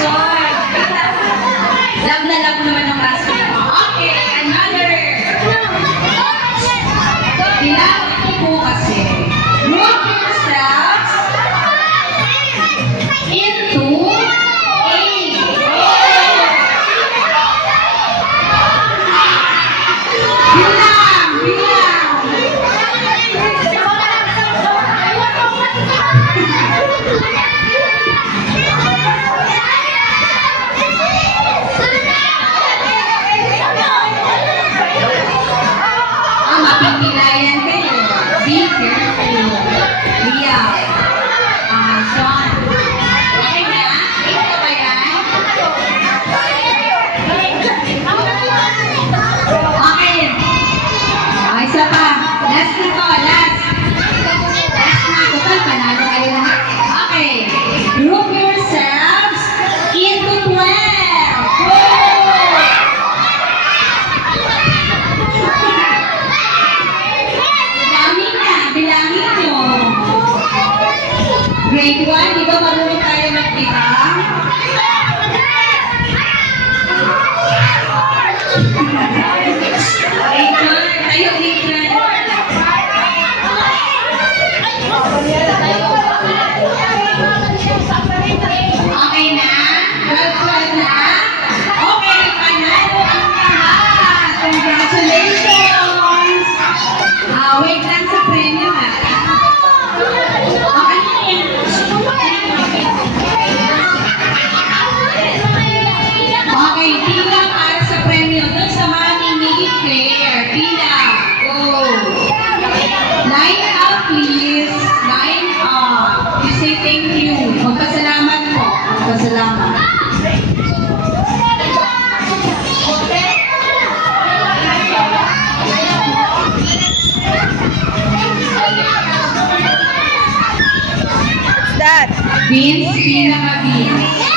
Son. Love na love naman ng basketball. Okay, another. Kailangan ko po kasi. Group yourselves into A. Bilang, bilang. Mapipilayan kayo. Be careful. Lia. Sean. Okay na? Ito ba yan? Okay. Isa pa. Last na to. Last. Last na. Total, panalo kayo lahat. Okay. Group yourselves into 12. Go! Bilangin nyo. Grade 1, di ba marunong tayo magtitang? Grade 1, tayo grade 1. Okay na? Grade 12 na? Okay, panalo ang lahat. Congratulations! Wait lang sa premyo ha. Okay na yan. Okay, pila para sa premyo. Doon sa mga ninigit player. Pila. Go. Line up please. Line up. You say thank you. Magpasalamat po. Magpasalamat. That Beans, pinaka beans.